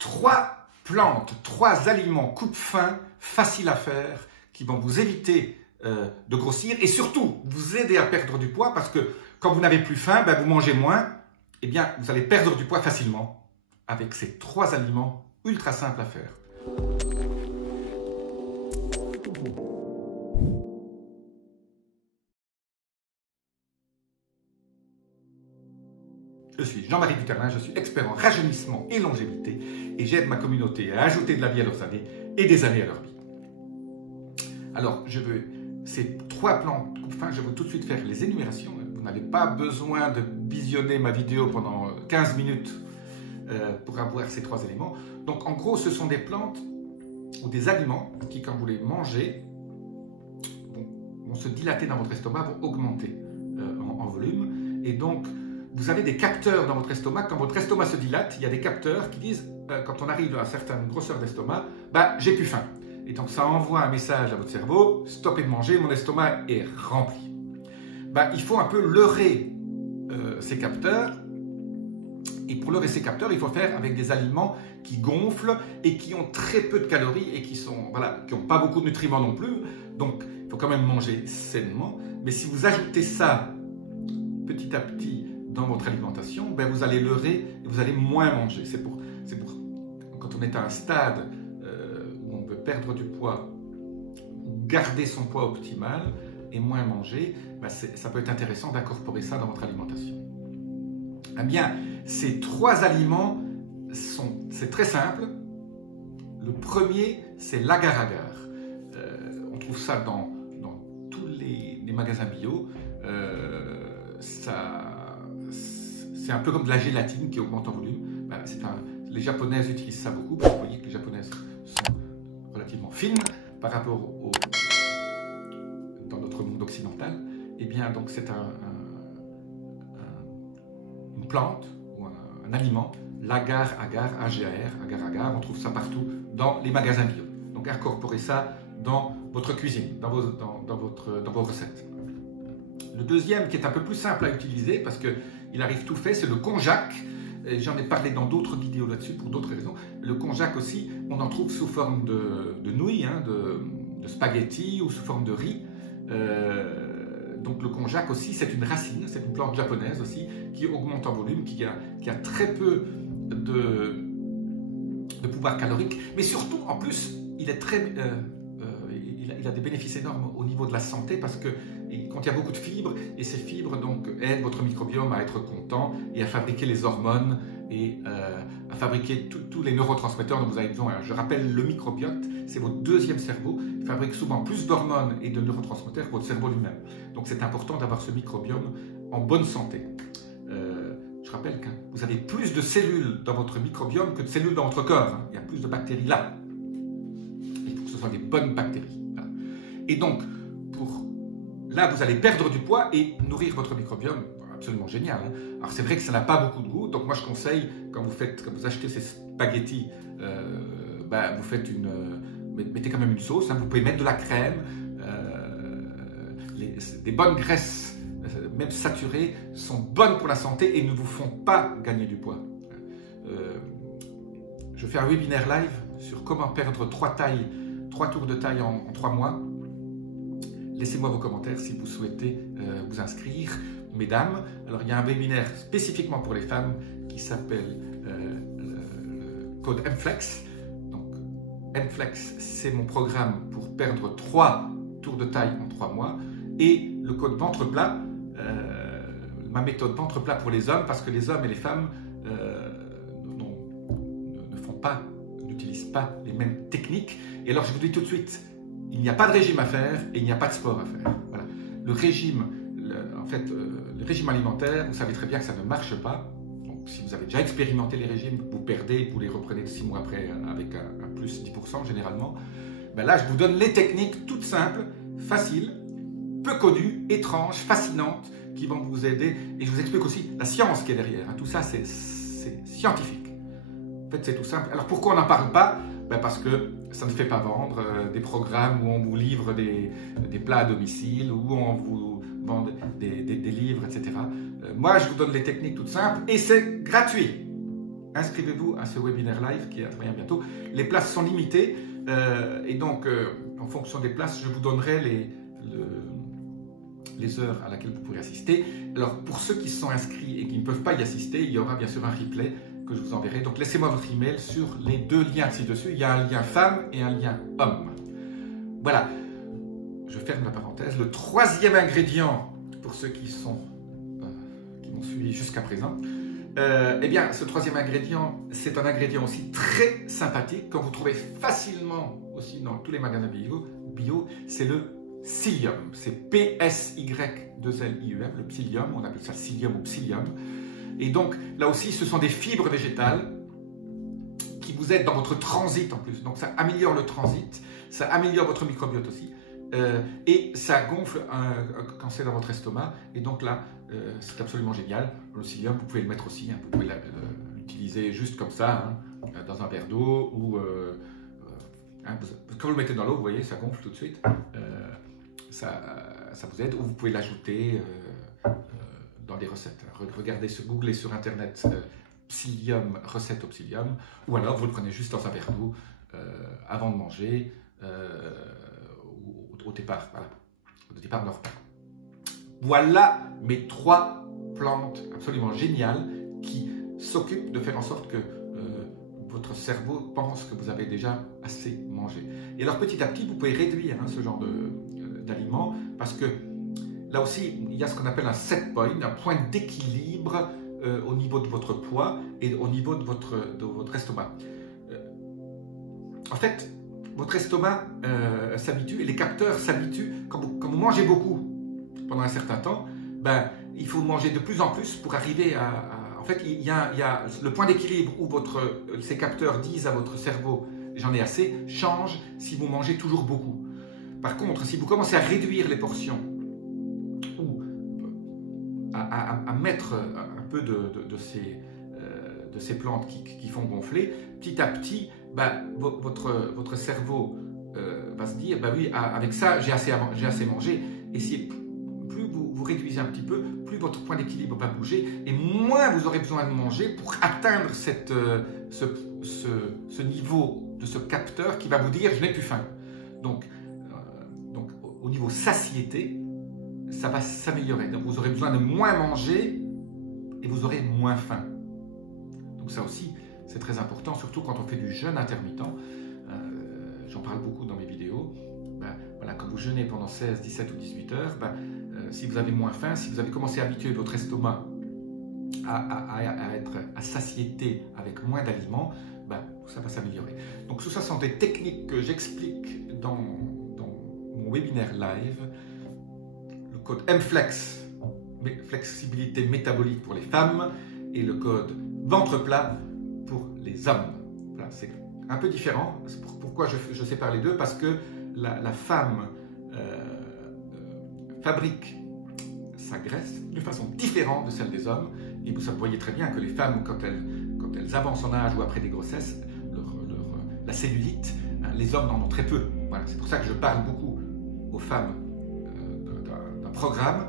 3 plantes, 3 aliments coupe-faim faciles à faire qui vont vous éviter de grossir et surtout vous aider à perdre du poids parce que quand vous n'avez plus faim, ben vous mangez moins, et bien vous allez perdre du poids facilement avec ces 3 aliments ultra simples à faire. Je suis Jean-Marie Duterlin, je suis expert en rajeunissement et longévité et j'aide ma communauté à ajouter de la vie à leurs années et des années à leur vie. Alors, ces 3 plantes coupe-faim, je vais tout de suite faire les énumérations. Vous n'avez pas besoin de visionner ma vidéo pendant 15 minutes pour avoir ces 3 éléments. Donc, en gros, ce sont des plantes ou des aliments qui, quand vous les mangez, vont se dilater dans votre estomac, vont augmenter en volume. Et donc, vous avez des capteurs dans votre estomac. Quand votre estomac se dilate, il y a des capteurs qui disent, quand on arrive à une certaine grosseur d'estomac, bah, j'ai plus faim. Et donc ça envoie un message à votre cerveau, stoppez de manger, mon estomac est rempli. Bah, il faut un peu leurrer ces capteurs. Et pour leurrer ces capteurs, il faut faire avec des aliments qui gonflent et qui ont très peu de calories et qui n'ont pas beaucoup de nutriments non plus. Donc il faut quand même manger sainement. Mais si vous ajoutez ça petit à petit dans votre alimentation, ben vous allez leurrer et vous allez moins manger. C'est pour quand on est à un stade où on veut perdre du poids, garder son poids optimal et moins manger, ben ça peut être intéressant d'incorporer ça dans votre alimentation. Eh bien, ces 3 aliments, c'est très simple. Le premier, c'est l'agar-agar. On trouve ça dans tous les magasins bio. C'est un peu comme de la gélatine qui augmente en volume. Les Japonaises utilisent ça beaucoup. Vous voyez que les Japonaises sont relativement fines par rapport dans notre monde occidental. Et bien, donc c'est une plante ou un aliment, l'agar-agar, A-G-A-R, agar-agar. On trouve ça partout dans les magasins bio. Donc incorporez ça dans votre cuisine, dans vos recettes. Le deuxième, qui est un peu plus simple à utiliser, parce qu'il arrive tout fait, c'est le konjac. J'en ai parlé dans d'autres vidéos là-dessus, pour d'autres raisons. Le konjac aussi, on en trouve sous forme de nouilles, de spaghettis ou sous forme de riz. Donc le konjac aussi, c'est une racine, c'est une plante japonaise aussi, qui augmente en volume, qui a très peu de pouvoir calorique. Mais surtout, en plus, il a des bénéfices énormes au niveau de la santé parce qu'il contient beaucoup de fibres et ces fibres donc aident votre microbiome à être content et à fabriquer les hormones et à fabriquer tous les neurotransmetteurs dont vous avez besoin. Je rappelle, le microbiote, c'est votre deuxième cerveau. Il fabrique souvent plus d'hormones et de neurotransmetteurs que votre cerveau lui-même. Donc c'est important d'avoir ce microbiome en bonne santé. Je rappelle que vous avez plus de cellules dans votre microbiome que de cellules dans votre corps. Il y a plus de bactéries là. Il faut que ce soit des bonnes bactéries. Voilà. Et donc, là, vous allez perdre du poids et nourrir votre microbiome. Absolument génial. Alors, c'est vrai que ça n'a pas beaucoup de goût. Donc, moi, je conseille, quand vous achetez ces spaghettis, mettez quand même une sauce. Vous pouvez mettre de la crème, des bonnes graisses, même saturées, sont bonnes pour la santé et ne vous font pas gagner du poids. Je fais un webinaire live sur comment perdre 3 tours de taille en 3 mois. Laissez-moi vos commentaires si vous souhaitez vous inscrire, mesdames. Alors, il y a un webinaire spécifiquement pour les femmes qui s'appelle le code MFLEX. Donc, MFLEX, c'est mon programme pour perdre 3 tours de taille en 3 mois. Et le code ventre plat, ma méthode ventre plat pour les hommes, parce que les hommes et les femmes n'utilisent pas les mêmes techniques. Et alors, je vous dis tout de suite, il n'y a pas de régime à faire et il n'y a pas de sport à faire. Voilà. Le régime alimentaire, vous savez très bien que ça ne marche pas. Donc, si vous avez déjà expérimenté les régimes, vous perdez, vous les reprenez 6 mois après avec un plus 10% généralement. Ben là, je vous donne les techniques toutes simples, faciles, peu connues, étranges, fascinantes, qui vont vous aider. Et je vous explique aussi la science qui est derrière. Tout ça, c'est scientifique. En fait, c'est tout simple. Alors, pourquoi on n'en parle pas? Parce que ça ne fait pas vendre des programmes où on vous livre des plats à domicile, où on vous vend des livres, etc. Moi, je vous donne les techniques toutes simples et c'est gratuit. inscrivez-vous à ce webinaire live qui intervient bientôt. Les places sont limitées et donc en fonction des places, je vous donnerai les heures à laquelle vous pourrez assister. Alors pour ceux qui sont inscrits et qui ne peuvent pas y assister, il y aura bien sûr un replay que je vous enverrai. Donc laissez-moi votre email sur les deux liens ci-dessus. Il y a un lien femme et un lien homme. Voilà, je ferme la parenthèse. Le troisième ingrédient pour ceux qui m'ont suivi jusqu'à présent, eh bien, ce troisième ingrédient, c'est un ingrédient aussi très sympathique qu'on vous trouvez facilement aussi dans tous les magasins bio, c'est le psyllium. C'est P-S-Y-2-L-I-U-M, le psyllium, on appelle ça psyllium ou psyllium. Et donc, là aussi, ce sont des fibres végétales qui vous aident dans votre transit en plus. Donc, ça améliore le transit, ça améliore votre microbiote aussi. Et ça gonfle quand c'est dans votre estomac. Et donc là, c'est absolument génial. Le psyllium, vous pouvez le mettre aussi. Vous pouvez l'utiliser juste comme ça, dans un verre d'eau. Ou quand vous le mettez dans l'eau, vous voyez, ça gonfle tout de suite. Ça vous aide. Ou vous pouvez l'ajouter dans des recettes. Regardez, googlez sur Internet psyllium, recette au psyllium. Ou alors, vous le prenez juste dans un verre d'eau avant de manger. Au départ, voilà, au départ de leur repas. Voilà mes 3 plantes absolument géniales qui s'occupent de faire en sorte que votre cerveau pense que vous avez déjà assez mangé. Et alors petit à petit, vous pouvez réduire ce genre d'aliments parce que là aussi, il y a ce qu'on appelle un set point, un point d'équilibre au niveau de votre poids et au niveau de votre estomac. En fait, votre estomac s'habitue et les capteurs s'habituent. Quand vous mangez beaucoup pendant un certain temps, il faut manger de plus en plus pour arriver en fait, il y a le point d'équilibre où ces capteurs disent à votre cerveau « j'en ai assez » change si vous mangez toujours beaucoup. Par contre, si vous commencez à réduire les portions ou à mettre un peu de ces plantes qui font gonfler, petit à petit, votre cerveau va se dire, oui, avec ça, j'ai assez mangé. Et si plus vous réduisez un petit peu, plus votre point d'équilibre va bouger et moins vous aurez besoin de manger pour atteindre ce niveau de ce capteur qui va vous dire, je n'ai plus faim. Donc, au niveau satiété, ça va s'améliorer. Donc, vous aurez besoin de moins manger et vous aurez moins faim. Donc, ça aussi, c'est très important, surtout quand on fait du jeûne intermittent. J'en parle beaucoup dans mes vidéos. Voilà, quand vous jeûnez pendant 16, 17 ou 18 heures, si vous avez moins faim, si vous avez commencé à habituer votre estomac à être à satiété avec moins d'aliments, ça va s'améliorer. Donc tout ça sont des techniques que j'explique dans mon webinaire live. Le code MFLEX, flexibilité métabolique pour les femmes, et le code ventre plat pour les hommes. Voilà, c'est un peu différent. Pourquoi je sépare les deux? Parce que la femme fabrique sa graisse de façon différente de celle des hommes. Et vous voyez très bien que les femmes, quand elles avancent en âge ou après des grossesses, la cellulite, les hommes n'en ont très peu. Voilà, c'est pour ça que je parle beaucoup aux femmes d'un programme.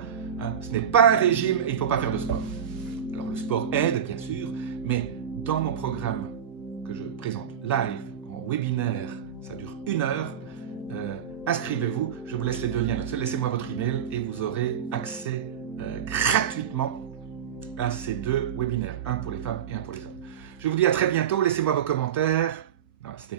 Ce n'est pas un régime et il ne faut pas faire de sport. Alors le sport aide, bien sûr, mais dans mon programme que je présente live, en webinaire, ça dure 1 heure, inscrivez-vous, je vous laisse les 2 liens là-dessus, laissez-moi votre email et vous aurez accès gratuitement à ces 2 webinaires, un pour les femmes et un pour les hommes. Je vous dis à très bientôt, laissez-moi vos commentaires. Namaste.